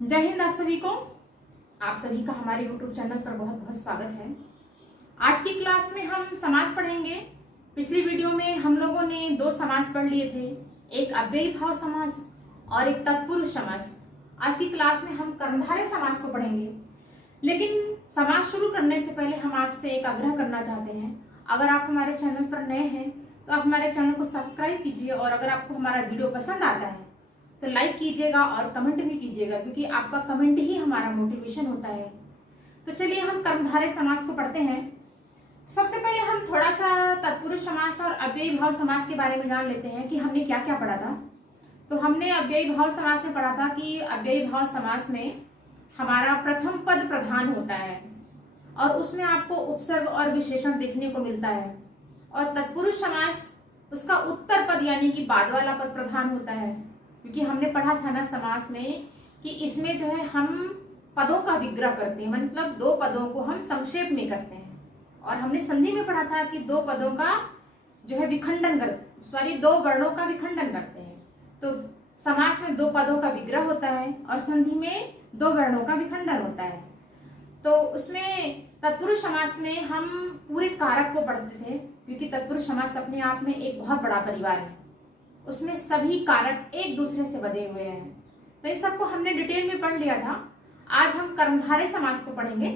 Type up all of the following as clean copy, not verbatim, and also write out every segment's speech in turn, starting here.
जय हिंद। आप सभी का हमारे YouTube चैनल पर बहुत बहुत स्वागत है। आज की क्लास में हम समास पढ़ेंगे। पिछली वीडियो में हम लोगों ने दो समास पढ़ लिए थे, एक अव्ययी भाव समास और एक तत्पुरुष समास। आज की क्लास में हम कर्मधारय समास को पढ़ेंगे। लेकिन समास शुरू करने से पहले हम आपसे एक आग्रह करना चाहते हैं। अगर आप हमारे चैनल पर नए हैं तो आप हमारे चैनल को सब्सक्राइब कीजिए, और अगर आपको हमारा वीडियो पसंद आता है तो लाइक कीजिएगा और कमेंट भी कीजिएगा, क्योंकि आपका कमेंट ही हमारा मोटिवेशन होता है। तो चलिए हम कर्मधारय समास को पढ़ते हैं। सबसे पहले हम थोड़ा सा तत्पुरुष समास और अव्ययी भाव समास के बारे में जान लेते हैं कि हमने क्या क्या पढ़ा था। तो हमने अव्ययी भाव समास में पढ़ा था कि अव्ययी भाव समास में हमारा प्रथम पद प्रधान होता है और उसमें आपको उपसर्ग और विशेषण देखने को मिलता है। और तत्पुरुष समास उसका उत्तर पद यानी कि बाद वाला पद प्रधान होता है, क्योंकि हमने पढ़ा था ना समास में कि इसमें जो है हम पदों का विग्रह करते हैं, मतलब दो पदों को हम संक्षेप में करते हैं। और हमने संधि में पढ़ा था कि दो पदों का जो है दो वर्णों का विखंडन करते हैं। तो समास में दो पदों का विग्रह होता है और संधि में दो वर्णों का विखंडन होता है। तो उसमें तत्पुरुष समास में हम पूरे कारक को पढ़ते थे, क्योंकि तत्पुरुष समास अपने आप में एक बहुत बड़ा परिवार है। उसमें सभी कारक एक दूसरे से बंधे हुए हैं। तो इस सबको हमने डिटेल में पढ़ लिया था। आज हम कर्मधारय समास को पढ़ेंगे।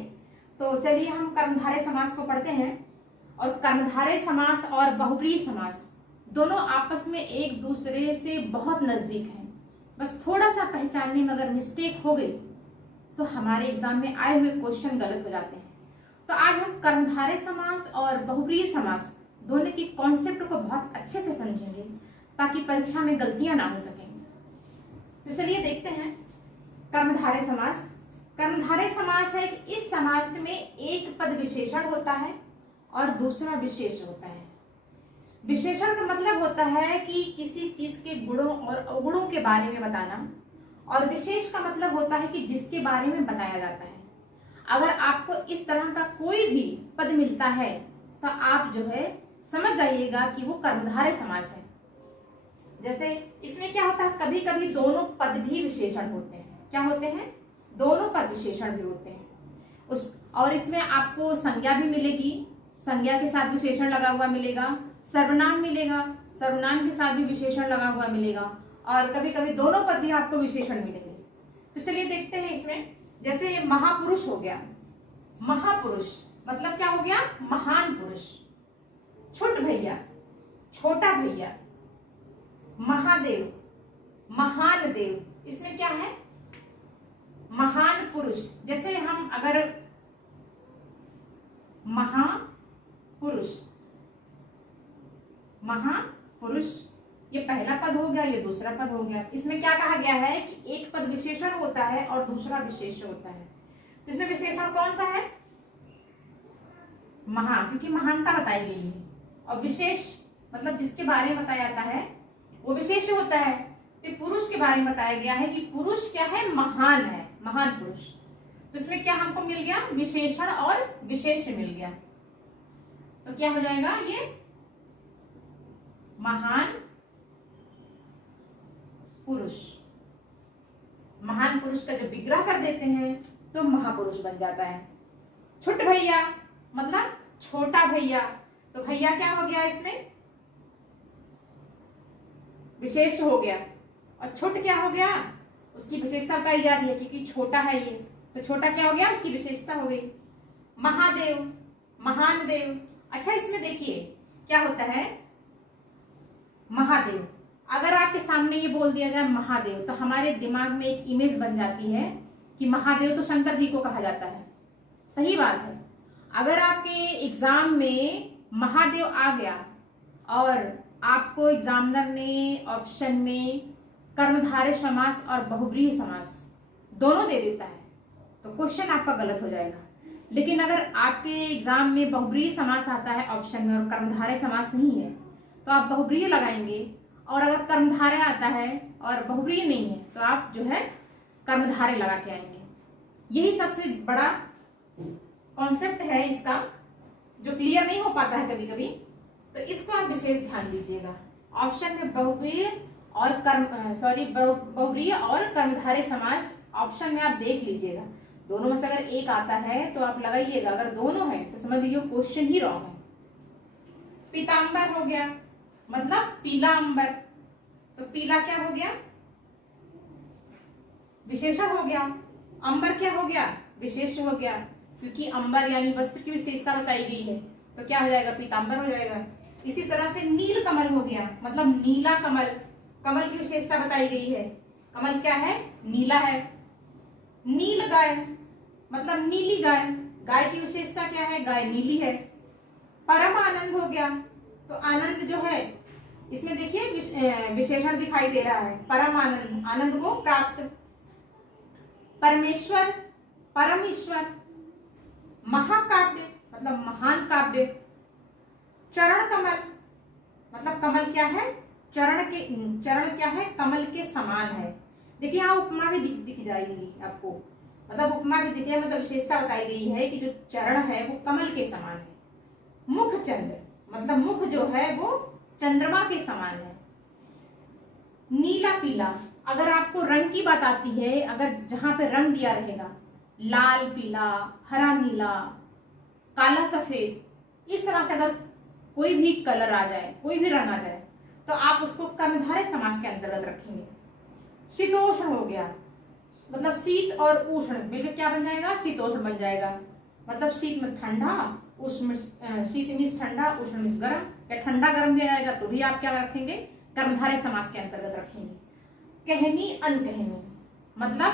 तो चलिए हम कर्मधारय समास को पढ़ते हैं। और कर्मधारय समास और बहुब्रीहि समास दोनों आपस में एक दूसरे से बहुत नजदीक हैं। बस थोड़ा सा पहचानने में अगर मिस्टेक हो गई तो हमारे एग्जाम में आए हुए क्वेश्चन गलत हो जाते हैं। तो आज हम कर्मधारय समास और बहुब्रीहि समास दोनों की कॉन्सेप्ट को बहुत अच्छे से समझेंगे, ताकि परीक्षा में गलतियां ना हो सकें। तो चलिए देखते हैं कर्मधारय समास। कर्मधारय समास है कि इस समास में एक पद विशेषण होता है और दूसरा विशेष होता है। विशेषण का मतलब होता है कि किसी चीज के गुणों और अवगुणों के बारे में बताना, और विशेष का मतलब होता है कि जिसके बारे में बताया जाता है। अगर आपको इस तरह का कोई भी पद मिलता है तो आप जो है समझ जाइएगा कि वो कर्मधारय समास है। जैसे इसमें क्या होता है, कभी कभी दोनों पद भी विशेषण होते हैं। क्या होते हैं? दोनों पद विशेषण भी होते हैं। और इसमें आपको संज्ञा भी मिलेगी, संज्ञा के साथ विशेषण लगा हुआ मिलेगा, सर्वनाम मिलेगा, सर्वनाम के साथ भी विशेषण लगा हुआ मिलेगा, और कभी कभी दोनों पद भी आपको विशेषण मिलेंगे। तो चलिए देखते हैं इसमें। जैसे महापुरुष हो गया, महापुरुष मतलब क्या हो गया? महान पुरुष। छुट भैया, छोटा भैया। महादेव, महान देव, इसमें क्या है? महान पुरुष। जैसे हम अगर महापुरुष, महापुरुष ये पहला पद हो गया, ये दूसरा पद हो गया। इसमें क्या कहा गया है कि एक पद विशेषण होता है और दूसरा विशेष होता है। तो इसमें विशेषण कौन सा है? महा, क्योंकि महानता बताई गई है। और विशेष मतलब जिसके बारे में बताया जाता है वो विशेष होता है। तो पुरुष के बारे में बताया गया है कि पुरुष क्या है? महान है, महान पुरुष। तो इसमें क्या हमको मिल गया? विशेषण और विशेष मिल गया। तो क्या हो जाएगा? ये महान पुरुष। महान पुरुष का जब विग्रह कर देते हैं तो महापुरुष बन जाता है। छुट भैया मतलब छोटा भैया। तो भैया क्या हो गया? इसमें विशेष हो गया। और छुट क्या हो गया? उसकी विशेषता बताई जा रही है, क्योंकि छोटा है ये, तो छोटा क्या हो गया? उसकी विशेषता हो गई। महादेव, महान देव। अच्छा, इसमें देखिए क्या होता है? महादेव, अगर आपके सामने ये बोल दिया जाए महादेव, तो हमारे दिमाग में एक इमेज बन जाती है कि महादेव तो शंकर जी को कहा जाता है। सही बात है। अगर आपके एग्जाम में महादेव आ गया और आपको एग्जामिनर ने ऑप्शन में कर्मधारय समास और बहुब्रीहि समास दोनों दे देता है तो क्वेश्चन आपका गलत हो जाएगा। लेकिन अगर आपके एग्जाम में बहुब्रीहि समास आता है ऑप्शन में और कर्मधारय समास नहीं है तो आप बहुब्रीहि लगाएंगे, और अगर कर्मधारय आता है और बहुब्रीहि नहीं है तो आप जो है कर्मधारय लगा के आएंगे। यही सबसे बड़ा कॉन्सेप्ट है इसका, जो क्लियर नहीं हो पाता है कभी कभी। तो इसको आप विशेष ध्यान दीजिएगा। ऑप्शन में बहुब्रीहि और बहुब्रीहि और कर्मधारय समास ऑप्शन में आप देख लीजिएगा, दोनों में से अगर एक आता है तो आप लगाइएगा, अगर दोनों है तो समझ लीजिए क्वेश्चन ही रॉन्ग है। पीतांबर हो गया मतलब पीला अंबर, तो पीला क्या हो गया, विशेषण हो गया। अंबर क्या हो गया, विशेष हो गया, क्योंकि अंबर यानी वस्त्र की विशेषता बताई गई है, तो क्या हो जाएगा, पीतांबर हो जाएगा। इसी तरह से नील कमल हो गया मतलब नीला कमल, कमल की विशेषता बताई गई है, कमल क्या है, नीला है। नील गाय मतलब नीली गाय, गाय की विशेषता क्या है, गाय नीली है। परम आनंद हो गया, तो आनंद जो है इसमें देखिए विशेषण दिखाई दे रहा है, परम आनंद, आनंद को प्राप्त। परमेश्वर, परम ईश्वर। महाकाव्य मतलब महान काव्य। चरण कमल मतलब कमल क्या है, चरण क्या है, कमल के समान है। देखिए यहाँ उपमा भी दिख जाएगी आपको, मतलब उपमा भी दिखे, मतलब विशेषता बताई गई है कि जो चरण है वो कमल के समान है। मुख चंद्र मतलब मुख जो है वो चंद्रमा के समान है। नीला पीला, अगर आपको रंग की बात आती है, अगर जहां पे रंग दिया रहेगा लाल पीला, हरा नीला, काला सफेद, इस तरह से अगर कोई भी कलर आ जाए, कोई भी रंग आ जाए, तो आप उसको कर्मधारय समास के अंतर्गत रखेंगे। शीतोष्ण हो गया मतलब शीत और उष्ण मिलकर क्या बन जाएगा, शीतोष्ण बन जाएगा। मतलब शीत में ठंडा, उष्ण शीत मीन्स ठंडा, उष्ण मीन्स गर्म, या ठंडा गर्म भी आएगा तो भी आप क्या रखेंगे, कर्मधारय समास के अंतर्गत रखेंगे। कहनी अनकहनी मतलब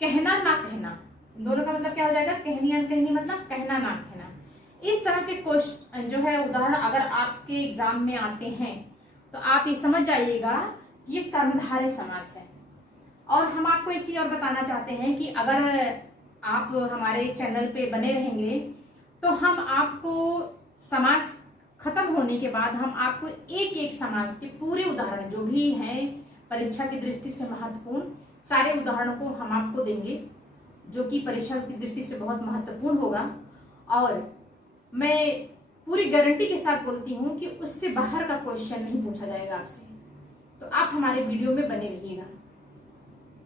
कहना ना कहना, दोनों का मतलब क्या हो जाएगा, कहनी अनकहनी मतलब कहना ना कहना। इस तरह के क्वेश्चन जो है उदाहरण अगर आपके एग्जाम में आते हैं तो आप ये समझ जाइएगा ये कर्मधारय समास है। और हम आपको एक चीज और बताना चाहते हैं कि अगर आप हमारे चैनल पे बने रहेंगे तो हम आपको समास खत्म होने के बाद हम आपको एक एक समास के पूरे उदाहरण जो भी हैं परीक्षा की दृष्टि से महत्वपूर्ण, सारे उदाहरणों को हम आपको देंगे, जो कि परीक्षा की दृष्टि से बहुत महत्वपूर्ण होगा। और मैं पूरी गारंटी के साथ बोलती हूँ कि उससे बाहर का क्वेश्चन नहीं पूछा जाएगा आपसे, तो आप हमारे वीडियो में बने रहिएगा।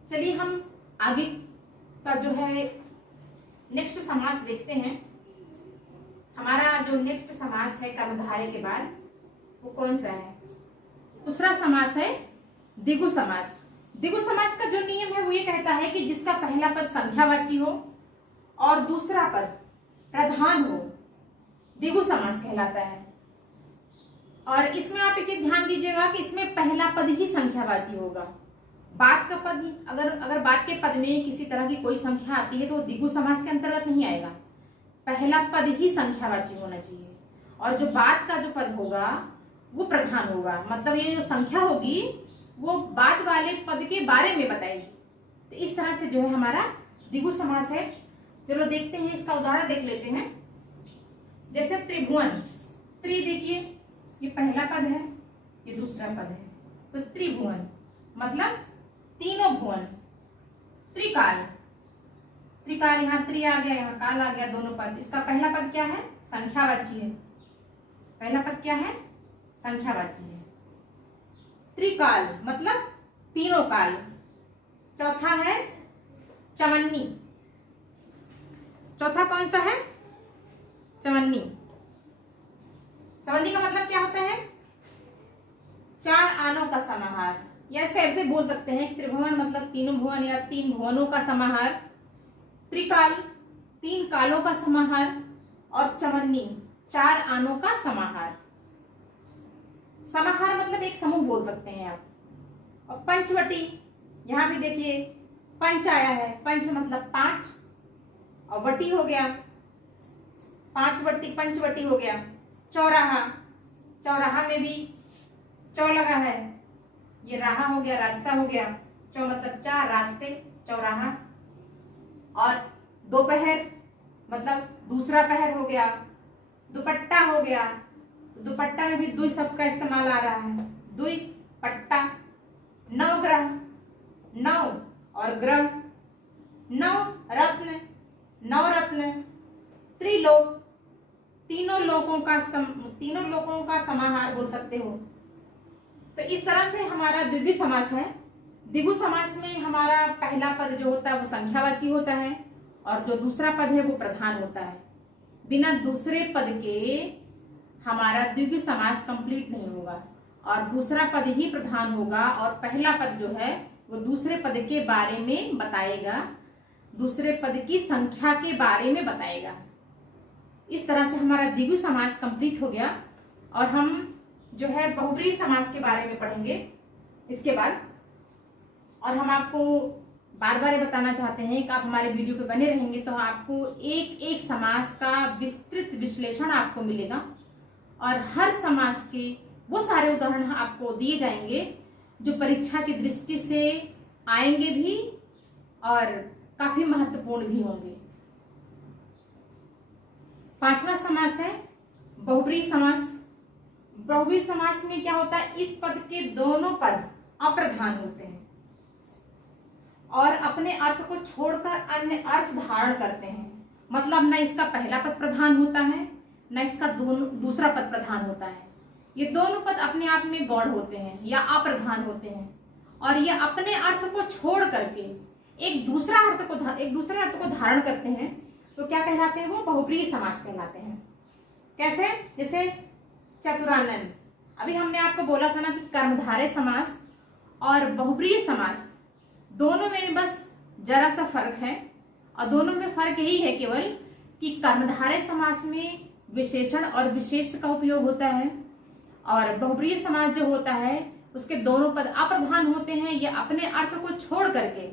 चलिए हम आगे का जो है नेक्स्ट समास देखते हैं। हमारा जो नेक्स्ट समास है कर्मधारय के बाद वो कौन सा है, दूसरा समास है द्विगु समास। द्विगु समास का जो नियम है वो ये कहता है कि जिसका पहला पद संख्यावाची हो और दूसरा पद प्रधान हो, द्विगु समास कहलाता है। और इसमें आप एक चीज ध्यान दीजिएगा कि इसमें पहला पद ही संख्यावाची होगा। बाद का पद अगर बाद के पद में किसी तरह की कोई संख्या आती है तो द्विगु समास के अंतर्गत नहीं आएगा, पहला पद ही संख्यावाची होना चाहिए। और जो बाद का जो पद होगा वो प्रधान होगा, मतलब ये जो संख्या होगी वो बाद वाले पद के बारे में बताएगी। तो इस तरह से जो है हमारा द्विगु समास है। चलो देखते हैं, इसका उदाहरण देख लेते हैं। जैसे त्रिभुवन, त्रि देखिए ये पहला पद है, ये दूसरा पद है, तो त्रिभुवन मतलब तीनों भुवन। त्रिकाल, त्रिकाल यहाँ त्रि आ गया, यहाँ काल आ गया, दोनों पद। इसका पहला पद क्या है, संख्यावाची है, पहला पद क्या है, संख्यावाची है। त्रिकाल मतलब तीनों काल। चौथा है चवन्नी, चौथा कौन सा है, चवन्नी। चवन्नी का मतलब क्या होता है, चार आनों का समाहार, या इसको ऐसे बोल सकते हैं त्रिभुवन मतलब तीनों भुवन या तीन भुवनों का समाहार। त्रिकाल तीन कालों का समाहार, और चवन्नी चार आनों का समाहार। समाहार मतलब एक समूह बोल सकते हैं आप। और पंचवटी, यहां भी देखिए पंच आया है, पंच मतलब पांच, और वटी हो गया पांच वटी, पंचवटी हो गया। चौराहा, चौराहा में भी चौ लगा है, ये राहा हो गया, रास्ता हो गया। चौ मतलब चार, रास्ते, चौराहा। और दोपहर मतलब दूसरा पहर हो गया। दुपट्टा हो गया, दुपट्टा में भी दुई शब्द का इस्तेमाल आ रहा है, दुई पट्टा। नवग्रह, नव और ग्रह, नव रत्न, नवरत्न। त्रिलोक, तीनों लोकों का समाहार बोल सकते हो। तो इस तरह से हमारा द्विगु समास है, द्विगु समास में हमारा पहला पद जो होता है वो संख्यावाची होता है और जो दूसरा पद है वो प्रधान होता है। बिना दूसरे पद के हमारा द्विगु समास कंप्लीट नहीं होगा और दूसरा पद ही प्रधान होगा और पहला पद जो है वो दूसरे पद के बारे में बताएगा, दूसरे पद की संख्या के बारे में बताएगा। इस तरह से हमारा द्विगु समास कंप्लीट हो गया और हम जो है बहुब्रीहि समास के बारे में पढ़ेंगे इसके बाद। और हम आपको बार बार ये बताना चाहते हैं कि आप हमारे वीडियो पे बने रहेंगे तो आपको एक एक समास का विस्तृत विश्लेषण आपको मिलेगा और हर समास के वो सारे उदाहरण आपको दिए जाएंगे जो परीक्षा की दृष्टि से आएंगे भी और काफी महत्वपूर्ण भी होंगे। पांचवा समास है बहुब्रीहि समास। बहुब्रीहि समास में क्या होता है, इस पद के दोनों पद अप्रधान होते हैं और अपने अर्थ को छोड़कर अन्य अर्थ धारण करते हैं। मतलब न इसका पहला पद प्रधान होता है न इसका दूसरा पद प्रधान होता है। ये दोनों पद अपने आप में गौण होते हैं या अप्रधान होते हैं और ये अपने अर्थ को छोड़ करके एक दूसरे अर्थ को धारण करते हैं। तो क्या कहलाते हैं, वो बहुब्रीहि समास कहलाते हैं। कैसे, जैसे चतुरानन। अभी हमने आपको बोला था ना कि कर्मधारय समास और बहुब्रीहि समास दोनों में बस जरा सा फर्क है और दोनों में फर्क यही है केवल कि कर्मधारय समास में विशेषण और विशेष का उपयोग होता है और बहुब्रीहि समास जो होता है उसके दोनों पद अप्रधान होते हैं। यह अपने अर्थ को छोड़ करके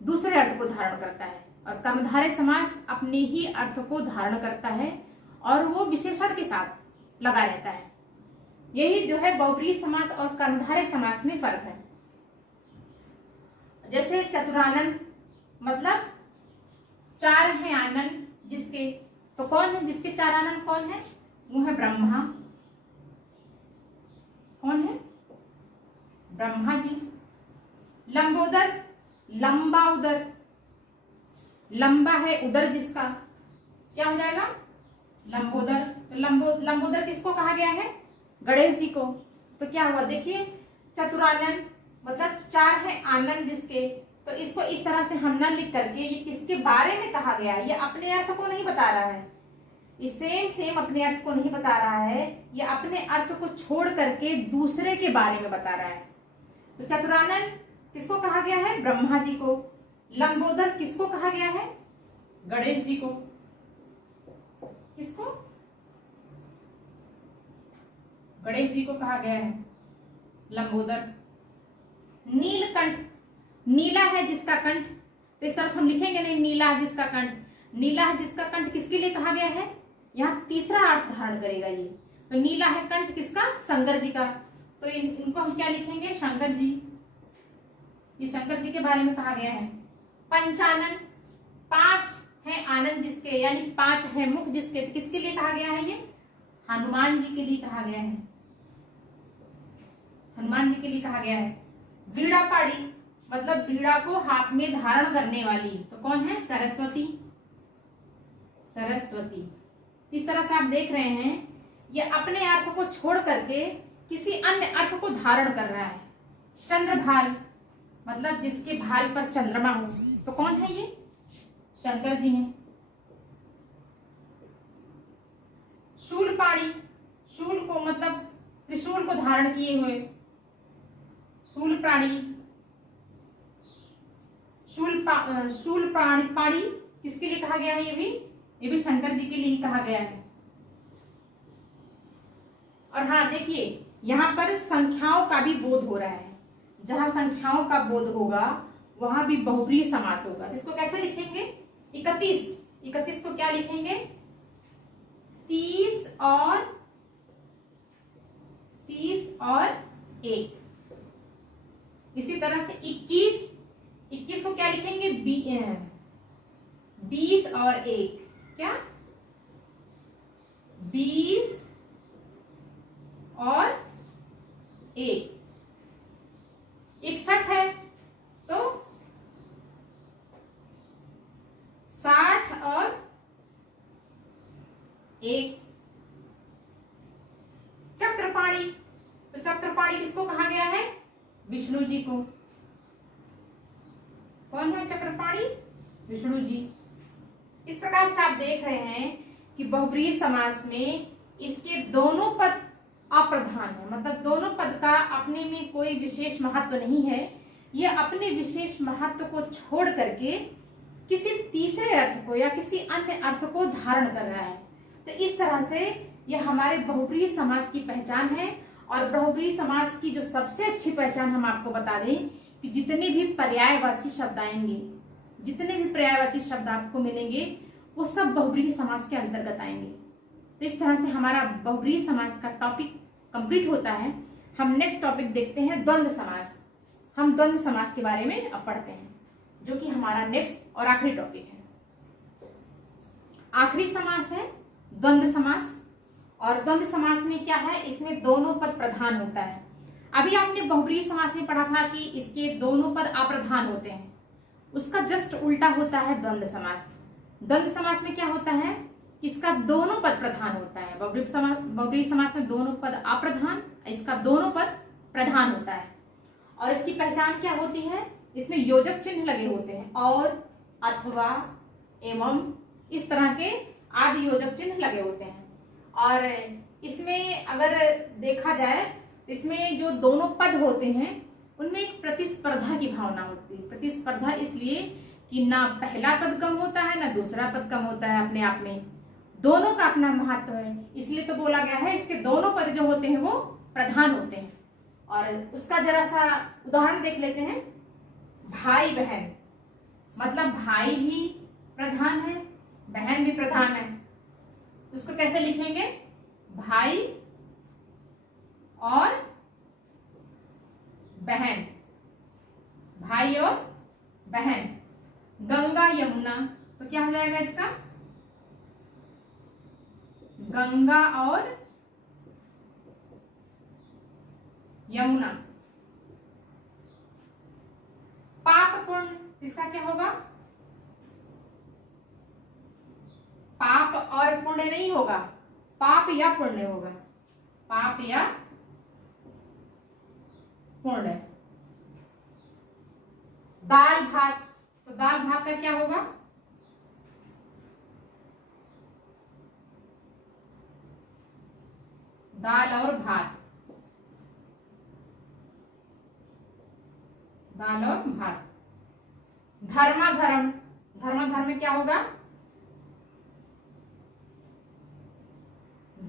दूसरे अर्थ को धारण करता है और कर्मधारय समास अपने ही अर्थ को धारण करता है और वो विशेषण के साथ लगा रहता है। यही जो है बहुब्रीहि समास और कर्मधारय समास में फर्क है। जैसे चतुरानन मतलब चार हैं आनंद जिसके, तो कौन है जिसके चार आनंद, कौन है, वो है ब्रह्मा। कौन है, ब्रह्मा जी। लंबोदर, लंबा उदर, लंबा है उदर जिसका, क्या हो जाएगा, लंबोदर। तो लंबोदर किसको कहा गया है, गणेश जी को। तो क्या हुआ, देखिए चतुरानन मतलब चार है आनंद जिसके, तो इसको इस तरह से हम ना लिख करके ये किसके बारे में कहा गया है, ये अपने अर्थ को नहीं बता रहा है, ये सेम अपने अर्थ को नहीं बता रहा है, ये अपने अर्थ को छोड़ करके दूसरे के बारे में बता रहा है। तो चतुरानन किसको कहा गया है, ब्रह्मा जी को। लंबोदर किसको कहा गया है, गणेश जी को। किसको, गणेश जी को कहा गया है लंबोदर। नीलकंठ, नीला है जिसका कंठ, तो इस तरफ हम लिखेंगे नहीं नीला है जिसका कंठ, नीला है जिसका कंठ किसके लिए कहा गया है, यहाँ तीसरा अर्थ धारण करेगा ये। तो नीला है कंठ किसका, शंकर जी का। तो इनको हम क्या लिखेंगे, शंकर जी। ये शंकर जी के बारे में कहा गया है। पंचानन, पांच है आनंद जिसके, यानी पांच है मुख जिसके, तो किसके लिए कहा गया है, ये हनुमान जी के लिए कहा गया है, हनुमान जी के लिए कहा गया है। वीणा पाड़ी मतलब वीणा को हाथ में धारण करने वाली, तो कौन है, सरस्वती। सरस्वती। इस तरह से आप देख रहे हैं ये अपने अर्थ को छोड़ करके किसी अन्य अर्थ को धारण कर रहा है। चंद्रभाल मतलब जिसके भाल पर चंद्रमा हो, तो कौन है ये, शंकर जी हैं। शूलपाणी, शूल को मतलब त्रिशूल को धारण किए हुए, शूल प्राणी। शूल पाणी किसके लिए कहा गया है, ये भी शंकर जी के लिए ही कहा गया है। और हाँ देखिए यहाँ पर संख्याओं का भी बोध हो रहा है, जहां संख्याओं का बोध होगा वहां भी बहुब्रीहि समास होगा। इसको कैसे लिखेंगे, 31, 31 को क्या लिखेंगे, 30 और 1। इसी तरह से 21 को क्या लिखेंगे, 20 और 1, क्या 20 और 1। 61 है तो 60 और 1। चक्रपाणी, तो चक्रपाणी किसको कहा गया है, विष्णु जी को। विष्णु जी। इस प्रकार से आप देख रहे हैं कि बहुब्रीहि समास में इसके दोनों पद अप्रधान है, मतलब दोनों पद का अपने में कोई विशेष महत्व नहीं है। यह अपने विशेष महत्व को छोड़ करके किसी तीसरे अर्थ को या किसी अन्य अर्थ को धारण कर रहा है। तो इस तरह से यह हमारे बहुब्रीहि समास की पहचान है। और बहुब्रीहि समास की जो सबसे अच्छी पहचान हम आपको बता दें कि जितने भी पर्यायवाची शब्द आएंगे, जितने भी पर्यायवाची शब्द आपको मिलेंगे, वो सब बहुब्रीहि समास के अंतर्गत आएंगे। तो इस तरह से हमारा बहुब्रीहि समास का टॉपिक कंप्लीट होता है। हम नेक्स्ट टॉपिक देखते हैं द्वंद्व समास। हम द्वंद्व समास के बारे में अब पढ़ते हैं, जो कि हमारा नेक्स्ट और आखिरी टॉपिक है। आखिरी समास है द्वंद्व समास। और द्वंद्व समास में क्या है, इसमें दोनों पद प्रधान होता है। अभी आपने बहुब्रीहि समास में पढ़ा था कि इसके दोनों पद अप्रधान होते हैं, उसका जस्ट उल्टा होता है द्वंद्व समास। द्वंद्व समास में क्या होता है, इसका दोनों पद प्रधान होता है। बहुब्रीहि समास में दोनों पद अप्रधान, इसका दोनों पद प्रधान होता है। और इसकी पहचान क्या होती है, इसमें योजक चिन्ह लगे होते हैं, और, अथवा, एवं, इस तरह के आदि योजक चिन्ह लगे होते हैं। और इसमें अगर देखा जाए, इसमें जो दोनों पद होते हैं उनमें एक प्रतिस्पर्धा की भावना होती है। प्रतिस्पर्धा इसलिए कि ना पहला पद कम होता है ना दूसरा पद कम होता है, अपने आप में दोनों का अपना महत्व है, इसलिए तो बोला गया है इसके दोनों पद जो होते हैं वो प्रधान होते हैं। और उसका जरा सा उदाहरण देख लेते हैं। भाई बहन, मतलब भाई भी प्रधान है, बहन भी प्रधान है। उसको कैसे लिखेंगे, भाई और बहन, भाई और बहन। गंगा यमुना, तो क्या हो जाएगा इसका, गंगा और यमुना। पाप पुण्य, इसका क्या होगा, पाप और पुण्य नहीं होगा, पाप या पुण्य होगा, पाप या पुण्य। दाल भात, तो दाल भात का क्या होगा, दाल और भात, दाल और भात। धर्माधर्म, धर्माधर्म में क्या होगा,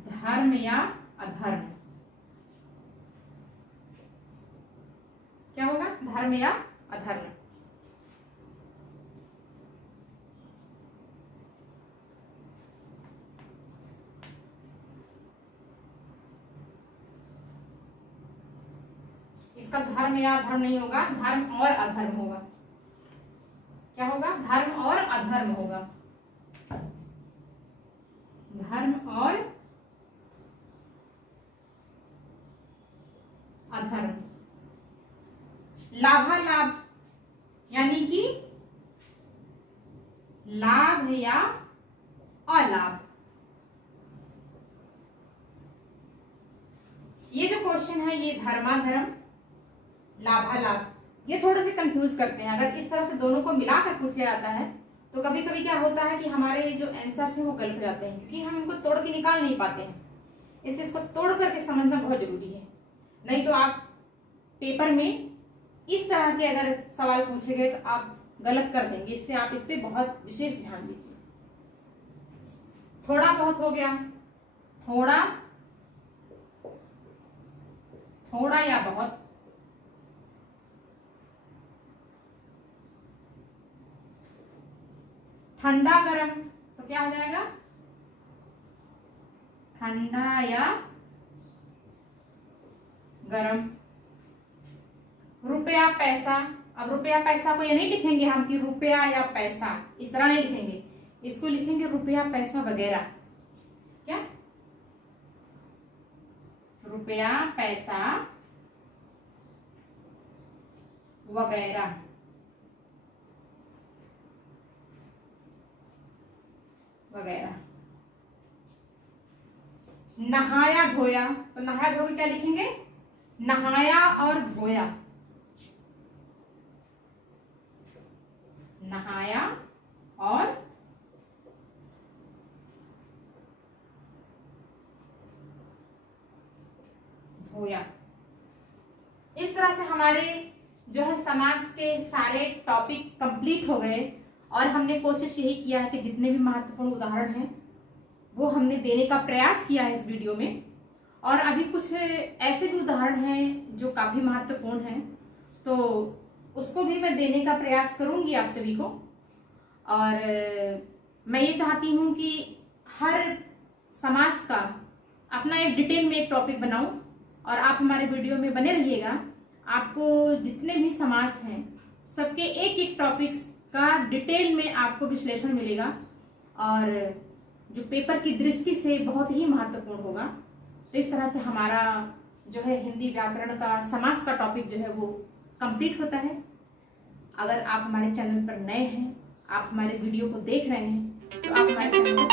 धर्म या अधर्म, क्या होगा, धर्म या अधर्म। इसका धर्म या अधर्म नहीं होगा, धर्म और अधर्म होगा। क्या होगा, धर्म और अधर्म होगा, धर्म और अधर्म। लाभालाभ, यानी कि लाभ या अलाभ। ये जो क्वेश्चन है ये धर्माधर्म, लाभालाभ, ये थोड़े से कंफ्यूज करते हैं। अगर इस तरह से दोनों को मिलाकर पूछा जाता है तो कभी कभी क्या होता है कि हमारे जो आंसर्स हैं वो गलत हो जाते हैं, क्योंकि हम उनको तोड़ के निकाल नहीं पाते हैं। इसलिए इसको तोड़ करके समझना बहुत जरूरी है, नहीं तो आप पेपर में इस तरह के अगर सवाल पूछे गए तो आप गलत कर देंगे। इसलिए आप इस पे बहुत विशेष ध्यान दीजिए। थोड़ा बहुत हो गया, थोड़ा, थोड़ा या बहुत। ठंडा गरम, तो क्या हो जाएगा, ठंडा या गरम। रुपया पैसा, अब रुपया पैसा को ये नहीं लिखेंगे हम कि रुपया या पैसा, इस तरह नहीं लिखेंगे, इसको लिखेंगे रुपया पैसा वगैरह। क्या, रुपया पैसा वगैरह। वगैरह। नहाया धोया, तो नहाया धोया क्या लिखेंगे, नहाया और धोया, नहाया गया। इस तरह से हमारे जो है समाज के सारे टॉपिक कंप्लीट हो गए और हमने कोशिश यही किया है कि जितने भी महत्वपूर्ण उदाहरण हैं वो हमने देने का प्रयास किया है इस वीडियो में। और अभी कुछ ऐसे भी उदाहरण हैं जो काफ़ी महत्वपूर्ण हैं, तो उसको भी मैं देने का प्रयास करूंगी आप सभी को। और मैं ये चाहती हूँ कि हर समाज का अपना एक डिटेल में एक टॉपिक बनाऊं और आप हमारे वीडियो में बने रहिएगा। आपको जितने भी समाज हैं सबके एक एक टॉपिक्स का डिटेल में आपको विश्लेषण मिलेगा और जो पेपर की दृष्टि से बहुत ही महत्वपूर्ण होगा। तो इस तरह से हमारा जो है हिंदी व्याकरण का समास का टॉपिक जो है वो कंप्लीट होता है। अगर आप हमारे चैनल पर नए हैं, आप हमारे वीडियो को देख रहे हैं, तो आप हमारे चैनल को